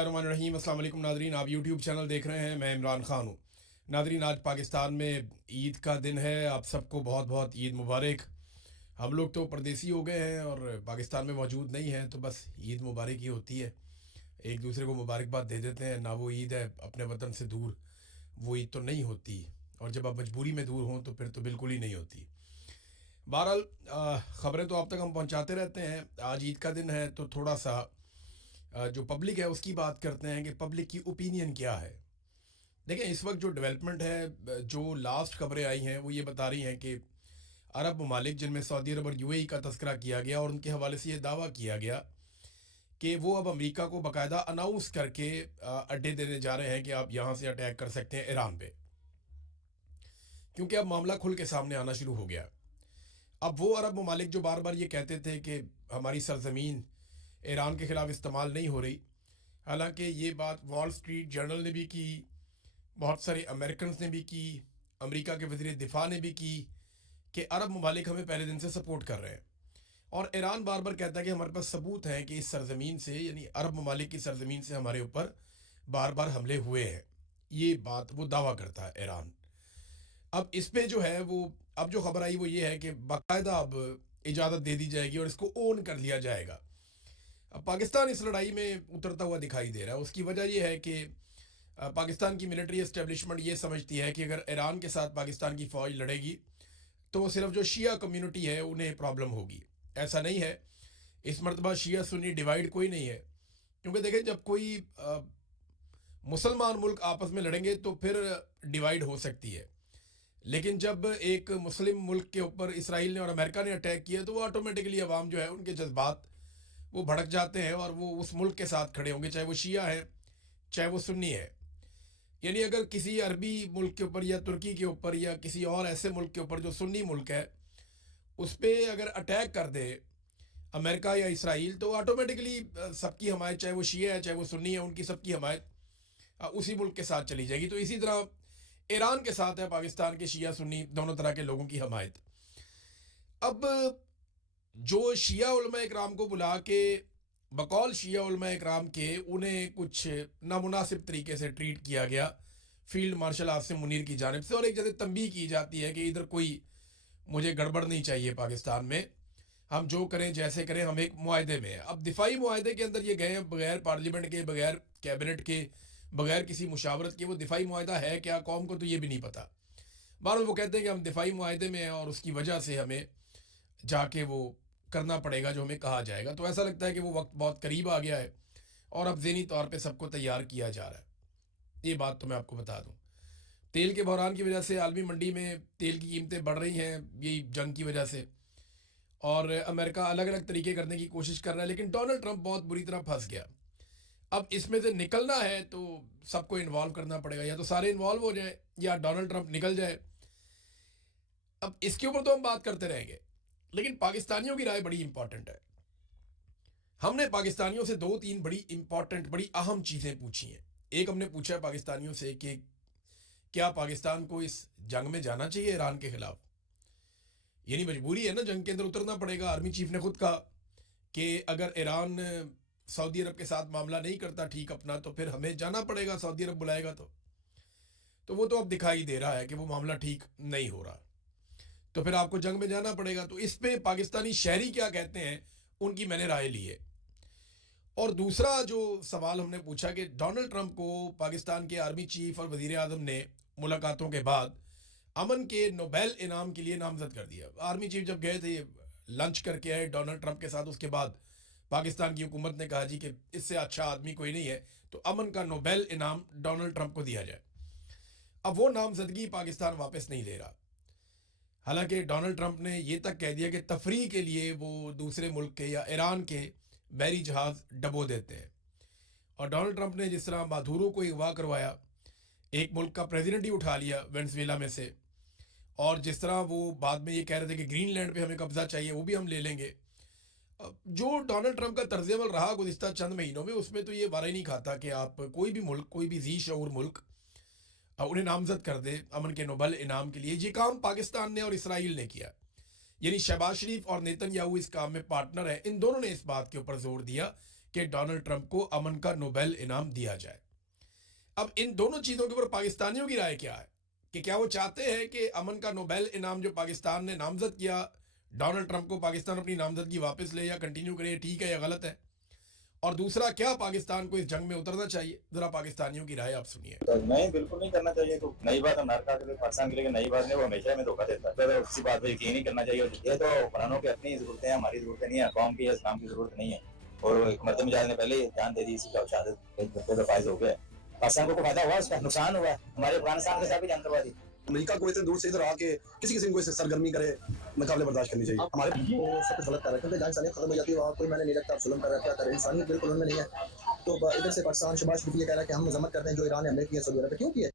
बिस्मिल्लाहिर्रहमानिर्रहीम। अस्सलाम वालेकुम नादरीन, आप यूट्यूब चैनल देख रहे हैं। मैं इमरान ख़ान हूँ। नादरीन, आज पाकिस्तान में ईद का दिन है। आप सबको बहुत बहुत ईद मुबारक। हम लोग तो परदेसी हो गए हैं और पाकिस्तान में मौजूद नहीं हैं, तो बस ईद मुबारक ही होती है। एक दूसरे को मुबारकबाद दे देते हैं ना। वो ईद है अपने वतन से दूर, वो ईद तो नहीं होती। और जब आप मजबूरी में दूर हों तो फिर तो बिल्कुल ही नहीं होती। बहरहाल ख़बरें तो आप तक हम पहुँचाते रहते हैं। आज ईद का दिन है तो थोड़ा सा जो पब्लिक है उसकी बात करते हैं कि पब्लिक की ओपिनियन क्या है। देखें, इस वक्त जो डेवलपमेंट है, जो लास्ट खबरें आई हैं वो ये बता रही हैं कि अरब ममालिक, जिनमें सऊदी अरब और यूएई का तस्करा किया गया, और उनके हवाले से ये दावा किया गया कि वो अब अमेरिका को बाकायदा अनाउंस करके अड्डे देने जा रहे हैं कि आप यहाँ से अटैक कर सकते हैं ईरान पे, क्योंकि अब मामला खुल के सामने आना शुरू हो गया। अब वो अरब ममालिक जो बार बार ये कहते थे कि हमारी सरजमीन ईरान के ख़िलाफ़ इस्तेमाल नहीं हो रही, हालांकि ये बात वॉल स्ट्रीट जर्नल ने भी की, बहुत सारे अमेरिकन ने भी की, अमेरिका के वज़ीर दिफा ने भी की कि अरब ममालिक हमें पहले दिन से सपोर्ट कर रहे हैं। और ईरान बार बार कहता है कि हमारे पास सबूत हैं कि इस सरजमीन से, यानी अरब ममालिक की सरजमीन से हमारे ऊपर बार बार हमले हुए हैं। ये बात वो दावा करता है ईरान। अब इस पे जो है वो, अब जो खबर आई वो ये है कि बाकायदा अब इजाज़त दे दी जाएगी और इसको ओन कर लिया जाएगा। अब पाकिस्तान इस लड़ाई में उतरता हुआ दिखाई दे रहा है। उसकी वजह यह है कि पाकिस्तान की मिलिट्री एस्टेब्लिशमेंट ये समझती है कि अगर ईरान के साथ पाकिस्तान की फ़ौज लड़ेगी तो वो सिर्फ जो शिया कम्युनिटी है उन्हें प्रॉब्लम होगी। ऐसा नहीं है, इस मरतबा शिया सुन्नी डिवाइड कोई नहीं है, क्योंकि देखें, जब कोई मुसलमान मुल्क आपस में लड़ेंगे तो फिर डिवाइड हो सकती है, लेकिन जब एक मुस्लिम मुल्क के ऊपर इसराइल ने और अमेरिका ने अटैक किया तो वो ऑटोमेटिकली अवाम जो है उनके जज्बात वो भड़क जाते हैं और वो उस मुल्क के साथ खड़े होंगे, चाहे वो शिया है चाहे वो सुन्नी है। यानी अगर किसी अरबी मुल्क के ऊपर या तुर्की के ऊपर या किसी और ऐसे मुल्क के ऊपर जो सुन्नी मुल्क है उस पर अगर अटैक कर दे अमेरिका या इसराइल, तो ऑटोमेटिकली सबकी हमायत, चाहे वो शिया है चाहे वो सुन्नी है, उनकी सबकी हमायत उसी मुल्क के साथ चली जाएगी। तो इसी तरह ईरान के साथ है पाकिस्तान के शिया सुन्नी दोनों तरह के लोगों की हमायत। अब जो शिया उलमा इकराम को बुला के बकौल शिया उलमा इकराम के उन्हें कुछ नामुनासिब तरीके से ट्रीट किया गया फील्ड मार्शल आसिम मुनीर की जानिब से, और एक जगह तंबीह की जाती है कि इधर कोई मुझे गड़बड़ नहीं चाहिए, पाकिस्तान में हम जो करें जैसे करें, हम एक मुआहदे में हैं। अब दिफाई मुआहदे के अंदर ये गए हैं बगैर पार्लियामेंट के, बगैर कैबिनेट के, बगैर किसी मुशावरत के। वो दिफाई मुआहदा है क्या, कौम को तो ये भी नहीं पता। बहरहाल वो कहते हैं कि हम दिफाई मुआहदे में हैं और उसकी वजह से हमें जाके वो करना पड़ेगा जो हमें कहा जाएगा। तो ऐसा लगता है कि वो वक्त बहुत करीब आ गया है और अब ज़हनी तौर पे सबको तैयार किया जा रहा है। ये बात तो मैं आपको बता दूं, तेल के बहरान की वजह से आलमी मंडी में तेल की कीमतें बढ़ रही हैं, यही जंग की वजह से, और अमेरिका अलग अलग तरीके करने की कोशिश कर रहा है, लेकिन डोनाल्ड ट्रंप बहुत बुरी तरह फंस गया। अब इसमें से निकलना है तो सबको इन्वॉल्व करना पड़ेगा, या तो सारे इन्वॉल्व हो जाए या डोनाल्ड ट्रंप निकल जाए। अब इसके ऊपर तो हम बात करते रहेंगे, लेकिन पाकिस्तानियों की राय बड़ी इंपॉर्टेंट है। हमने पाकिस्तानियों से दो तीन बड़ी इंपॉर्टेंट, बड़ी अहम चीज़ें पूछी हैं। एक, हमने पूछा है पाकिस्तानियों से कि क्या पाकिस्तान को इस जंग में जाना चाहिए ईरान के खिलाफ। यानी मजबूरी है ना, जंग के अंदर उतरना पड़ेगा। आर्मी चीफ ने खुद कहा कि अगर ईरान सऊदी अरब के साथ मामला नहीं करता ठीक अपना, तो फिर हमें जाना पड़ेगा, सऊदी अरब बुलाएगा तो वो तो अब दिखाई दे रहा है कि वो मामला ठीक नहीं हो रहा, तो फिर आपको जंग में जाना पड़ेगा। तो इस पे पाकिस्तानी शहरी क्या कहते हैं, उनकी मैंने राय ली है। और दूसरा जो सवाल हमने पूछा कि डोनाल्ड ट्रंप को पाकिस्तान के आर्मी चीफ और वजीर आजम ने मुलाकातों के बाद अमन के नोबेल इनाम के लिए नामजद कर दिया। आर्मी चीफ जब गए थे, लंच करके आए डोनाल्ड ट्रंप के साथ, उसके बाद पाकिस्तान की हुकूमत ने कहा जी कि इससे अच्छा आदमी कोई नहीं है, तो अमन का नोबेल इनाम डोनाल्ड ट्रंप को दिया जाए। अब वो नामजदगी पाकिस्तान वापस नहीं ले रहा। हालांकि डोनाल्ड ट्रंप ने ये तक कह दिया कि तफरीह के लिए वो दूसरे मुल्क के या ईरान के बहरी जहाज़ डबो देते हैं। और डोनाल्ड ट्रंप ने जिस तरह माधुरो को अगवा करवाया, एक मुल्क का प्रेसिडेंट ही उठा लिया वेनेजुएला में से, और जिस तरह वो बाद में ये कह रहे थे कि ग्रीनलैंड पे हमें कब्जा चाहिए, वो भी हम ले लेंगे। जो डोनाल्ड ट्रंप का तर्ज अमल रहा गुज़िश्ता चंद महीनों में, उसमें तो ये वारा ही नहीं खाता कि आप कोई भी मुल्क, कोई भी जी शऊर मुल्क उन्हें नामजद कर दे अमन के नोबेल इनाम के लिए। ये काम पाकिस्तान ने और इसराइल ने किया, यानी शहबाज शरीफ और नेतन्याहू इस काम में पार्टनर है। इन दोनों ने इस बात के ऊपर जोर दिया کہ ڈونلڈ ٹرمپ کو امن کا نوبیل انعام دیا جائے۔ اب ان دونوں چیزوں کے اوپر پاکستانیوں کی رائے کیا ہے کہ کیا وہ چاہتے ہیں کہ امن کا نوبیل انعام جو پاکستان نے نامزد کیا ڈونلڈ ٹرمپ کو، پاکستان اپنی نامزدگی واپس لے یا کنٹینیو کرے، ٹھیک ہے یا غلط ہے؟ اور دوسرا، کیا پاکستان کو اس جنگ میں اترنا چاہیے؟ ذرا پاکستانیوں کی رائے آپ سنیے۔ نہیں، بالکل نہیں کرنا چاہیے۔ تو نئی بات امریکہ کے لیے، پاکستان کے لیے نئی بات نہیں، وہ ہمیشہ ہمیں دھوکہ دیتا ہے، تو کسی بات پہ یقین نہیں کرنا چاہیے۔ یہ تو حکمرانوں کی اپنی ضرورتیں ہیں، ہماری ضرورتیں نہیں ہیں، قوم کی یا اسلام کی ضرورت نہیں ہے۔ اور حکومت مجاہد نے پہلے جان دے دی، اسی کا شہادت فائز ہو گیا۔ پاکستان کو فائدہ ہوا، اس کا نقصان ہوا، ہمارے افغانستان کے ساتھ بھی جان کروا دی۔ امریکہ کو اتنے دور سے ادھر آ کے کسی قسم کو اس سے سرگرمی کرے، مقابلے برداشت کرنی چاہیے۔ ہمارے سب کچھ غلط کر رہے ہیں، کیونکہ جہاں انسانیت ختم ہو جاتی ہے وہاں کوئی میں نے نہیں رکھتا، آپ ظلم کر رہا ہے، کیا کر رہے ہیں، انسانیت بالکل ان میں نہیں ہے۔ تو ادھر سے پاکستان شباز شریف یہ کہہ رہا ہے کہ ہم مذمت کرتے ہیں جو ایران نے حملے کیے سعودی عرب پہ، کیوں کیے؟